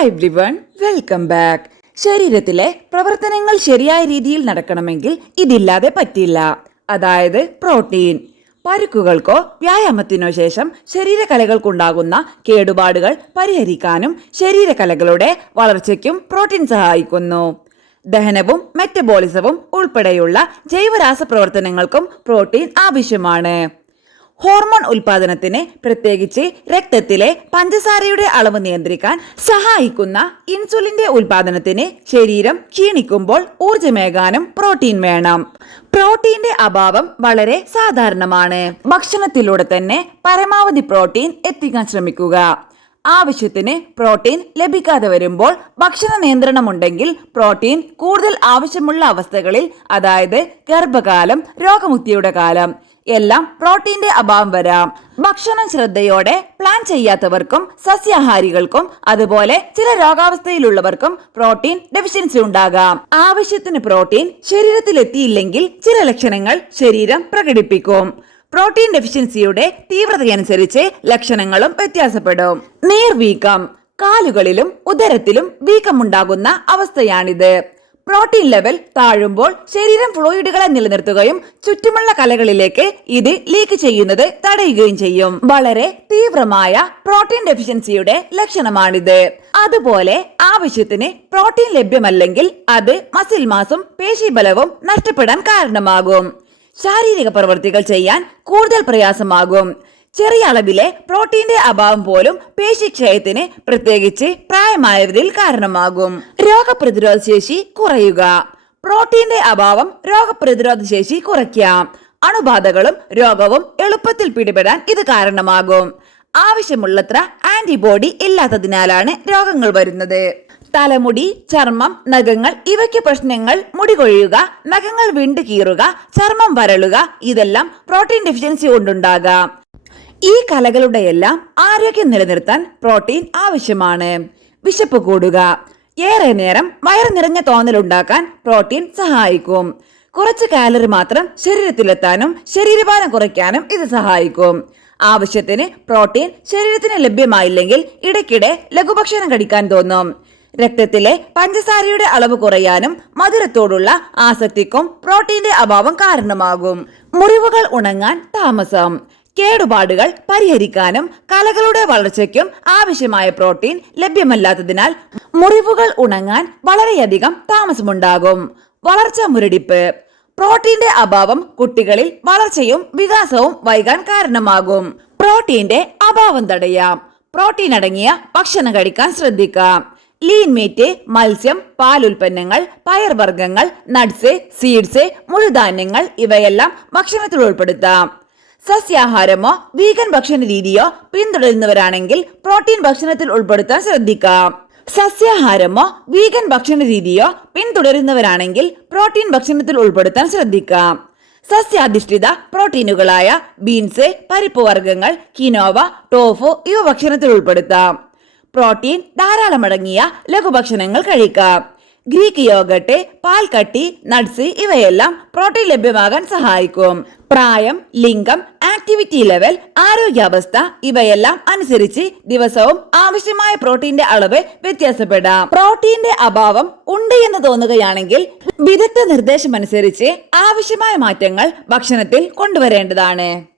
Hi everyone, welcome back. ശരീരത്തിലെ പ്രവർത്തനങ്ങൾ ശരിയായ രീതിയിൽ നടക്കണമെങ്കിൽ ഇതില്ലാതെ പറ്റില്ല. അതായത് പ്രോട്ടീൻ. പരുക്കുകൾക്കോ വ്യായാമത്തിനോ ശേഷം ശരീരകലകൾക്കുണ്ടാകുന്ന കേടുപാടുകൾ പരിഹരിക്കാനും ശരീരകലകളുടെ വളർച്ചയ്ക്കും പ്രോട്ടീൻ സഹായിക്കുന്നു. ദഹനവും മെറ്റബോളിസവും ഉൾപ്പെടെയുള്ള ജൈവരാസപ്രവർത്തനങ്ങൾക്കും പ്രോട്ടീൻ ആവശ്യമാണ്. ഹോർമോൺ ഉൽപാദനത്തിന്, പ്രത്യേകിച്ച് രക്തത്തിലെ പഞ്ചസാരയുടെ അളവ് നിയന്ത്രിക്കാൻ സഹായിക്കുന്ന ഇൻസുലിന്റെ ഉൽപാദനത്തിന് ശരീരം ക്ഷീണിക്കുമ്പോൾ ഊർജമേകാനും പ്രോട്ടീൻ വേണം. പ്രോട്ടീന്റെ അഭാവം വളരെ സാധാരണമാണ്. ഭക്ഷണത്തിലൂടെ തന്നെ പരമാവധി പ്രോട്ടീൻ എത്തിക്കാൻ ശ്രമിക്കുക. ആവശ്യത്തിന് പ്രോട്ടീൻ ലഭിക്കാതെ വരുമ്പോൾ ഭക്ഷണ നിയന്ത്രണമുണ്ടെങ്കിൽ പ്രോട്ടീൻ കൂടുതൽ ആവശ്യമുള്ള അവസ്ഥകളിൽ, അതായത് ഗർഭകാലം, രോഗമുക്തിയുടെ കാലം എല്ലാം പ്രോട്ടീന്റെ അഭാവം വരാം. ഭക്ഷണം ശ്രദ്ധയോടെ പ്ലാൻ ചെയ്യാത്തവർക്കും സസ്യാഹാരികൾക്കും അതുപോലെ ചില രോഗാവസ്ഥയിലുള്ളവർക്കും പ്രോട്ടീൻ ഡെഫിഷ്യൻസി ഉണ്ടാകാം. ആവശ്യത്തിന് പ്രോട്ടീൻ ശരീരത്തിൽ എത്തിയില്ലെങ്കിൽ ചില ലക്ഷണങ്ങൾ ശരീരം പ്രകടിപ്പിക്കും. പ്രോട്ടീൻ ഡെഫിഷ്യൻസിയുടെ തീവ്രതയനുസരിച്ച് ലക്ഷണങ്ങളും വ്യത്യാസപ്പെടും. നീർവീക്കം. കാലുകളിലും ഉദരത്തിലും വീക്കമുണ്ടാകുന്ന അവസ്ഥയാണിത്. പ്രോട്ടീൻ ലെവൽ താഴുമ്പോൾ ശരീരം ഫ്ലൂയിഡുകളെ നിലനിർത്തുകയും ചുറ്റുമുള്ള കലകളിലേക്ക് ഇത് ലീക്ക് ചെയ്യുന്നത് തടയുകയും ചെയ്യും. വളരെ തീവ്രമായ പ്രോട്ടീൻ ഡെഫിഷ്യൻസിയുടെ ലക്ഷണമാണിത്. അതുപോലെ ആവശ്യത്തിന് പ്രോട്ടീൻ ലഭ്യമല്ലെങ്കിൽ അത് മസിൽ മാസും പേശീബലവും നഷ്ടപ്പെടാൻ കാരണമാകും. ശാരീരിക പ്രവൃത്തികൾ ചെയ്യാൻ കൂടുതൽ പ്രയാസമാകും. ചെറിയ അളവിലെ പ്രോട്ടീന്റെ അഭാവം പോലും പേശിക്ഷയത്തിന്, പ്രത്യേകിച്ച് പ്രായമായവരിൽ കാരണമാകും. രോഗപ്രതിരോധ ശേഷി കുറയുക. പ്രോട്ടീന്റെ അഭാവം രോഗപ്രതിരോധ ശേഷി കുറയ്ക്കാം. അണുബാധകളും രോഗവും എളുപ്പത്തിൽ പിടിപെടാൻ ഇത് കാരണമാകും. ആവശ്യമുള്ളത്ര ആന്റിബോഡി ഇല്ലാത്തതിനാലാണ് രോഗങ്ങൾ വരുന്നത്. തലമുടി, ചർമ്മം, നഖങ്ങൾ ഇവയ്ക്ക് പ്രശ്നങ്ങൾ. മുടി കൊഴിയുക, നഖങ്ങൾ വിണ്ടു കീറുക, ചർമ്മം വരളുക, ഇതെല്ലാം പ്രോട്ടീൻ ഡെഫിഷ്യൻസി കൊണ്ടുണ്ടാകാം. ഈ കലകളുടെയെല്ലാം ആരോഗ്യം നിലനിർത്താൻ പ്രോട്ടീൻ ആവശ്യമാണ്. വിശപ്പ് കൂടുക. ഏറെ നേരം വയറ് നിറഞ്ഞ തോന്നലുണ്ടാക്കാൻ പ്രോട്ടീൻ സഹായിക്കും. കുറച്ച് കാലറി മാത്രം ശരീരത്തിലെത്താനും ശരീരഭാരം കുറയ്ക്കാനും ഇത് സഹായിക്കും. ആവശ്യത്തിന് പ്രോട്ടീൻ ശരീരത്തിന് ലഭ്യമായില്ലെങ്കിൽ ഇടയ്ക്കിടെ ലഘുഭക്ഷണം കഴിക്കാൻ തോന്നും. രക്തത്തിലെ പഞ്ചസാരയുടെ അളവ് കുറയാനും മധുരത്തോടുള്ള ആസക്തിക്കും പ്രോട്ടീന്റെ അഭാവം കാരണമാകും. മുറിവുകൾ ഉണങ്ങാൻ താമസം. കേടുപാടുകൾ പരിഹരിക്കാനും കലകളുടെ വളർച്ചയ്ക്കും ആവശ്യമായ പ്രോട്ടീൻ ലഭ്യമല്ലാത്തതിനാൽ മുറിവുകൾ ഉണങ്ങാൻ വളരെയധികം താമസമുണ്ടാകും. വളർച്ചാ മുരടിപ്പ്. പ്രോട്ടീന്റെ അഭാവം കുട്ടികളിൽ വളർച്ചയും വികാസവും വൈകാൻ കാരണമാകും. പ്രോട്ടീന്റെ അഭാവം തടയാം. പ്രോട്ടീൻ അടങ്ങിയ ഭക്ഷണം കഴിക്കാൻ ശ്രദ്ധിക്കാം. ലീൻ മീറ്റ്, മത്സ്യം, പാലുൽപ്പന്നങ്ങൾ, പയർവർഗ്ഗങ്ങൾ, നട്ട്സ്, സീഡ്സ്, മുഴുധാന്യങ്ങൾ ഇവയെല്ലാം ഭക്ഷണത്തിൽ ഉൾപ്പെടുത്താം. സസ്യാഹാരമോ വീഗൻ ഭക്ഷണ രീതിയോ പിന്തുടരുന്നവരാണെങ്കിൽ പ്രോട്ടീൻ ഭക്ഷണത്തിൽ ഉൾപ്പെടുത്താൻ ശ്രദ്ധിക്കാം. സസ്യാഹാരമോ വീഗൻ ഭക്ഷണ രീതിയോ പിന്തുടരുന്നവരാണെങ്കിൽ പ്രോട്ടീൻ ഭക്ഷണത്തിൽ ഉൾപ്പെടുത്താൻ ശ്രദ്ധിക്കാം. സസ്യാധിഷ്ഠിത പ്രോട്ടീനുകളായ ബീൻസ്, പരിപ്പ് വർഗ്ഗങ്ങൾ, കിനോവ, ടോഫു ഇവ ഭക്ഷണത്തിൽ ഉൾപ്പെടുത്താം. പ്രോട്ടീൻ ധാരാളമടങ്ങിയ ലഘുഭക്ഷണങ്ങൾ കഴിക്കാം. ഗ്രീക്ക് യോഗട്ട്, പാൽക്കട്ടി, നട്ട്സ് ഇവയെല്ലാം പ്രോട്ടീൻ ലഭ്യമാകാൻ സഹായിക്കും. പ്രായം, ലിംഗം, ആക്ടിവിറ്റി ലെവൽ, ആരോഗ്യാവസ്ഥ ഇവയെല്ലാം അനുസരിച്ച് ദിവസവും ആവശ്യമായ പ്രോട്ടീന്റെ അളവ് വ്യത്യാസപ്പെടാം. പ്രോട്ടീന്റെ അഭാവം ഉണ്ട് എന്ന് തോന്നുകയാണെങ്കിൽ വിദഗ്ധ നിർദ്ദേശമനുസരിച്ച് ആവശ്യമായ മാറ്റങ്ങൾ ഭക്ഷണത്തിൽ കൊണ്ടുവരേണ്ടതാണ്.